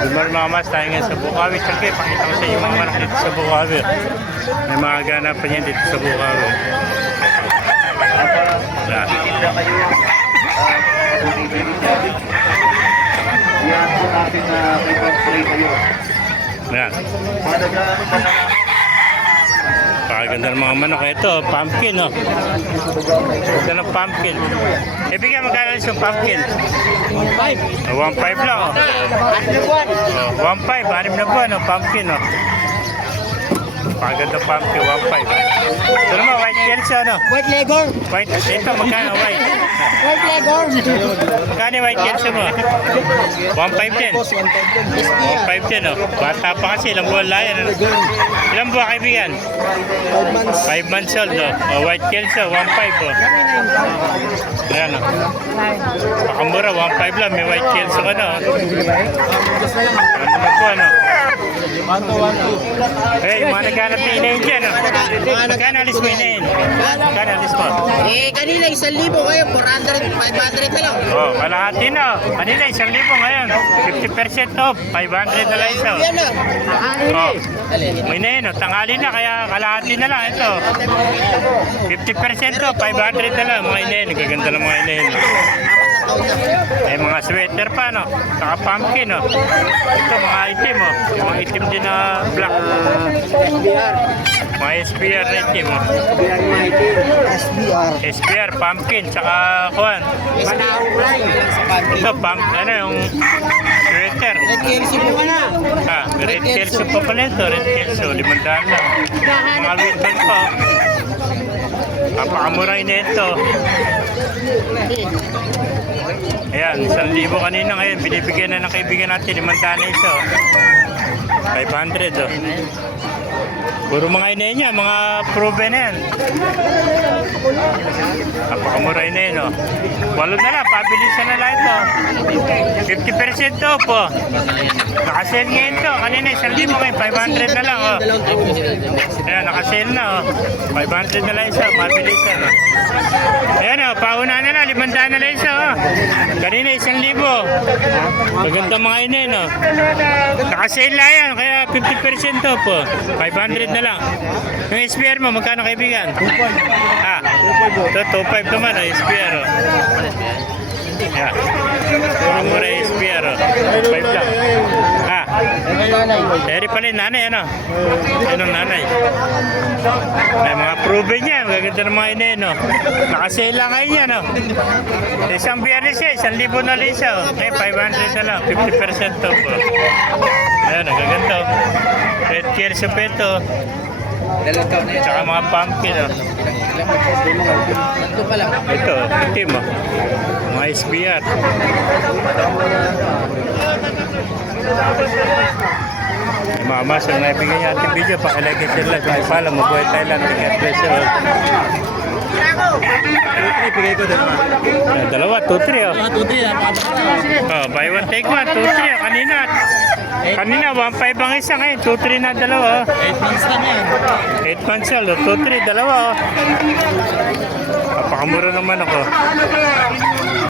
Good morning mga mas, tayo ngayon sa Bukawi. Siyempre, pakita ko sa inyo mga manok dito sa Bukawi. May mga ganapan yan dito sa Bukawi. Yan. Yan. Pakaganda ng mga manok. Ito, pumpkin, no? Ito ng pumpkin. Bigyan magkano yung pumpkin? 1.5 lang, oh. 1.5, 6 na buwan, oh, pumpkin, oh. Pakaganda pumpkin, 1.5. Ito naman, white Kelso, no? White Legor. White, ito, magkano white? White Legor. Magkano yung white Kelso mo? 1.5 din. 1.5 din, oh. Bata pa kasi, ilang buwan lang yan, ano? Ilang buwan kaibigan? 5 months. 5 months old, oh. Oh, white Kelso, 1.5, oh. Ayan, oh. Pakamura, 1.5 lang. May white Kelso ka, no? Ano na po, ano? Hey, mga naghanap na inayin dyan, no? Magkano alis mo inayin? Magkano alis mo? Kanina 1,000 kayo, 400, 500 na lang. Oh, kalahati na. Kanina, 1,000 ngayon. 50% off. 500 na lang isa. Yan na. Oh, may inayin, no? Tanghali na, kaya kalahati na lang. Ito. 50% off. 500 na lang. Mga inayin. Gaganda lang mga inayin. Eh, mga sweater pa, no? Saka pumpkin, no? Ito, mga itim, oh. Yung mga itim din na black. Mga SPR na itim, oh. SPR, pumpkin, saka kuhan. Ito, ano yung sweater. Red Kelso po ka na. Ah, red Kelso pa pala ito. Red Kelso, 500 lang. Mga winter pa, oh. Napakamuray na ito. Ayan, 1,000 kanina ngayon. Binibigyan na ng kaibigan natin. 500 na ito. 500, oh. Puro mga inayin niya, mga proven na yan. Napakamuray na yun, oh. 8 na lang, pabilisan na lang ito. 50% off, oh. Nakasale ngayon ito. Kanina 1,000 ngayon, 500 na lang, oh. Ayan, nakasale na, oh. 500 na lang isa, pabilisan, oh. Ayan, oh, pauna na lang, 500 na lang isa, oh. Kanina 1,000. Maganda mga inayin, oh. Nakasale na yan, kaya 50% off, oh. 500 na lang. Yung SPR mo, magkano kaibigan? 2.5. Ah, ito 2.5 naman, oh, SPR, oh. Yeah. Puro mura yung SPR, oh. 5 lang. Ah, dari pala yung nanay, ano? Yan ang nanay. Ay, mga proven yan. Magaganda ng mga inayin, no? Nakasale lang ngayon yan, no? Isang biyernes siya, 1,000 na lang siya, oh. Ngayon, 500 na lang. 50% off, oh. Ayan, nagaganda, oh. Red Kelso pa ito. Tsaka mga pumpkin, oh. Ito, itim, oh. Mga SBR. Mga masang naibigay niya ating video. Pakilagay sila. Pakipala, mabuhay Thailand. Tingnan presyo. Bigay ko din. Dalawa, 2-3, oh. 2-3. Oh, buy one, take one. 2-3, oh. Kanina, 1.5 ang isa ngayon. 2-3 na dalawa, oh. 8 months lang yan. 8 months old, oh. 2-3, dalawa, oh. Napakamura naman ako.